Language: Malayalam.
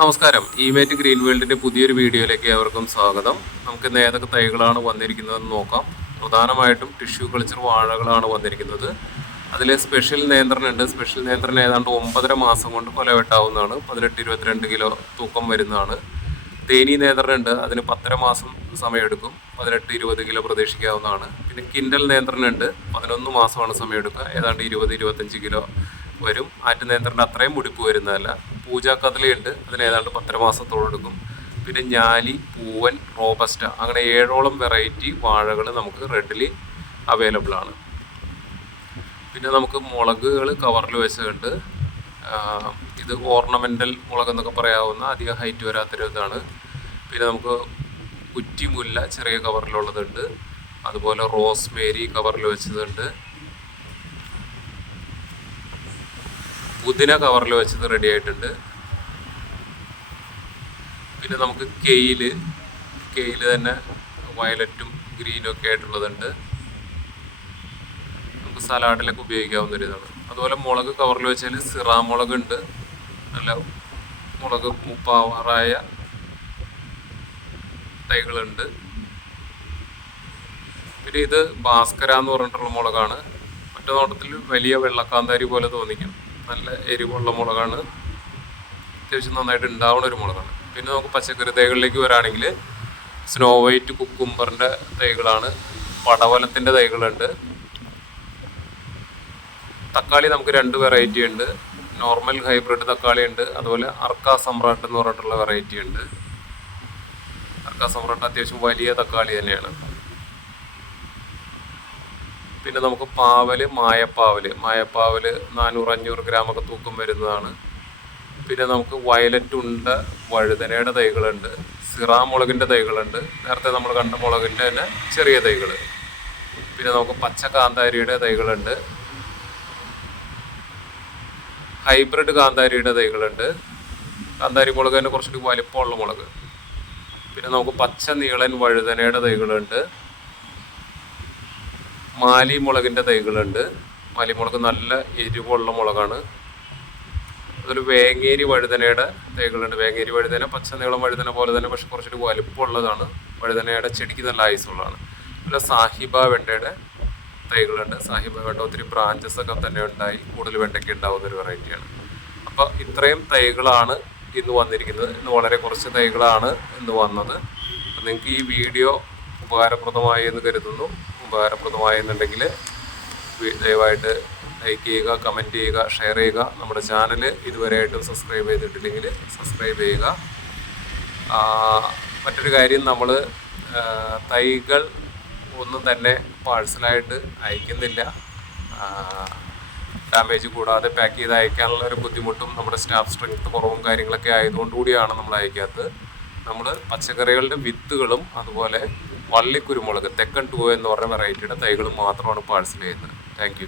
നമസ്കാരം. ഇമേറ്റ് ഗ്രീൻ വേൾഡിന്റെ പുതിയൊരു വീഡിയോയിലേക്ക് ഏവർക്കും സ്വാഗതം. നമുക്ക് ഇന്ന് ഏതൊക്കെ തൈകളാണ് വന്നിരിക്കുന്നതെന്ന് നോക്കാം. പ്രധാനമായിട്ടും ടിഷ്യൂ കൾച്ചർ വാഴകളാണ് വന്നിരിക്കുന്നത്. അതിൽ സ്പെഷ്യൽ നിയന്ത്രണം ഉണ്ട് സ്പെഷ്യൽ നിയന്ത്രണം ഏതാണ്ട് ഒമ്പതര മാസം കൊണ്ട് കൊല വെട്ടാവുന്നതാണ് പതിനെട്ട് ഇരുപത്തിരണ്ട് കിലോ തൂക്കം വരുന്നതാണ്. തേനി നിയന്ത്രണം ഉണ്ട് അതിന് പത്തര മാസം സമയമെടുക്കും. പതിനെട്ട് ഇരുപത് കിലോ പ്രതീക്ഷിക്കാവുന്നതാണ്. പിന്നെ കിൻഡൽ നിയന്ത്രണം ഉണ്ട് പതിനൊന്ന് മാസമാണ് സമയമെടുക്കുക. ഏതാണ്ട് ഇരുപത് ഇരുപത്തഞ്ച് കിലോ വരും. ആറ്റ് നിയന്ത്രണം അത്രയും മുടിപ്പ് വരുന്നതല്ല. പൂജാക്കതലയുണ്ട് അതിന് ഏതാണ്ട് പത്തര മാസത്തോളം എടുക്കും പിന്നെ ഞാലി പൂവൻ റോബസ്റ്റ അങ്ങനെ ഏഴോളം വെറൈറ്റി വാഴകൾ നമുക്ക് റെഡിലി അവൈലബിൾ ആണ് പിന്നെ നമുക്ക് മുളകുകൾ കവറിൽ വെച്ചിട്ടുണ്ട്. ഇത് ഓർണമെന്റൽ മുളക് എന്നൊക്കെ പറയാവുന്ന അധികം ഹൈറ്റ് വരാത്തൊരു ഇതാണ്. പിന്നെ നമുക്ക് കുറ്റിമുല്ല ചെറിയ കവറിലുള്ളതുണ്ട്. അതുപോലെ റോസ്മേരി കവറിൽ വെച്ചതുണ്ട്. പുതിന കവറിൽ വെച്ചത് റെഡി ആയിട്ടുണ്ട്. പിന്നെ നമുക്ക് കെയിൽ കെയിൽ തന്നെ വയലറ്റും ഗ്രീനും ഒക്കെ ആയിട്ടുള്ളതുണ്ട്. നമുക്ക് സലാഡിലൊക്കെ ഉപയോഗിക്കാവുന്ന ഒരു ഇതാണ്. അതുപോലെ മുളക് കവറിൽ വെച്ചാൽ സിറാ മുളക് ഉണ്ട് നല്ല മുളക് മുപ്പാറായ തൈകളുണ്ട്. പിന്നെ ഇത് ഭാസ്കര എന്ന് പറഞ്ഞിട്ടുള്ള മുളകാണ്. മറ്റു നോട്ടത്തിൽ വലിയ വെള്ളക്കാന്താരി പോലെ തോന്നിക്കും. നല്ല എരിവുള്ള മുളകാണ്. അത്യാവശ്യം നന്നായിട്ട് ഉണ്ടാവുന്ന ഒരു മുളകാണ്. പിന്നെ നമുക്ക് പച്ചക്കറി തൈകളിലേക്ക് വരാണെങ്കിൽ സ്നോ വൈറ്റ് കുക്കുംബറിന്റെ തൈകളാണ്. പടവലത്തിന്റെ തൈകളുണ്ട്. തക്കാളി നമുക്ക് രണ്ട് വെറൈറ്റി ഉണ്ട്. നോർമൽ ഹൈബ്രിഡ് തക്കാളി ഉണ്ട്. അതുപോലെ അർക്ക സമ്രാട്ട് എന്ന് പറഞ്ഞിട്ടുള്ള വെറൈറ്റി ഉണ്ട്. അർക്ക സമ്രാട്ട് അത്യാവശ്യം വലിയ തക്കാളി തന്നെയാണ്. പിന്നെ നമുക്ക് പാവൽ മായപ്പാവൽ. മായപ്പാവൽ നാനൂറ് അഞ്ഞൂറ് ഗ്രാമൊക്കെ തൂക്കം വരുന്നതാണ്. പിന്നെ നമുക്ക് വയലറ്റ് ഉണ്ട് വഴുതനയുടെ തൈകളുണ്ട്. സിറാ മുളകിന്റെ തൈകളുണ്ട്. നേരത്തെ നമ്മൾ കണ്ട മുളകിന്റെ തന്നെ ചെറിയ തൈകൾ പിന്നെ നമുക്ക് പച്ച കാന്താരിയുടെ തൈകളുണ്ട്. ഹൈബ്രിഡ് കാന്താരിയുടെ തൈകളുണ്ട്. കാന്താരി മുളക് തന്നെ കുറച്ചുകൂടി വലിപ്പമുള്ള മുളക്. പിന്നെ നമുക്ക് പച്ച നീളൻ വഴുതനയുടെ തൈകളുണ്ട്. മാലി മുളകിന്റെ തൈകളുണ്ട്. മാലി മുളക് നല്ല എരിവുള്ള മുളകാണ്. അതൊരു വേങ്ങേരി വഴുതനയുടെ തൈകളുണ്ട്. വേങ്ങേരി വഴുതന പച്ച നീളം വഴുതന പോലെ തന്നെ പക്ഷെ കുറച്ചൊരു വലുപ്പമുള്ളതാണ്. വഴുതനയുടെ ചെടിക്ക് നല്ല ആയുസുള്ളതാണ് അതുപോലെ സാഹിബ വെണ്ടയുടെ തൈകളുണ്ട്. സാഹിബ വെണ്ട ഒത്തിരി ബ്രാഞ്ചസ് ഒക്കെ തന്നെ ഉണ്ടായി. കൂടുതൽ വെണ്ടയ്ക്ക് ഉണ്ടാവുന്ന ഒരു വെറൈറ്റിയാണ് അപ്പോൾ ഇത്രയും തൈകളാണ് ഇന്ന് വന്നിരിക്കുന്നത്. ഇന്ന് വളരെ കുറച്ച് തൈകളാണ് ഇന്ന് വന്നത്. നിങ്ങൾക്ക് ഈ വീഡിയോ ഉപകാരപ്രദമായി എന്ന് കരുതുന്നു. ഉപകാരപ്രദമായി എന്നുണ്ടെങ്കിൽ ദയവായിട്ട് ലൈക്ക് ചെയ്യുക കമന്റ് ചെയ്യുക ഷെയർ ചെയ്യുക. നമ്മുടെ ചാനൽ ഇതുവരെയായിട്ടും സബ്സ്ക്രൈബ് ചെയ്തിട്ടില്ലെങ്കിൽ സബ്സ്ക്രൈബ് ചെയ്യുക. മറ്റൊരു കാര്യം നമ്മൾ തൈകൾ ഒന്നും തന്നെ പാഴ്സലായിട്ട് അയക്കുന്നില്ല. ഡാമേജ് കൂടാതെ പാക്ക് ചെയ്ത് അയക്കാനുള്ള ഒരു ബുദ്ധിമുട്ടും നമ്മുടെ സ്റ്റാഫ് സ്ട്രെങ്ത് കുറവും കാര്യങ്ങളൊക്കെ ആയതുകൊണ്ട് കൂടിയാണ് നമ്മൾ അയക്കാത്തത്. നമ്മൾ പച്ചക്കറികളുടെ വിത്തുകളും അതുപോലെ വള്ളിക്കുരുമുളക് തെക്കൻ ടൂ എന്ന് പറഞ്ഞ വെറൈറ്റിയുടെ തൈകളും മാത്രമാണ് പാഴ്സൽ ചെയ്യുന്നത്. താങ്ക്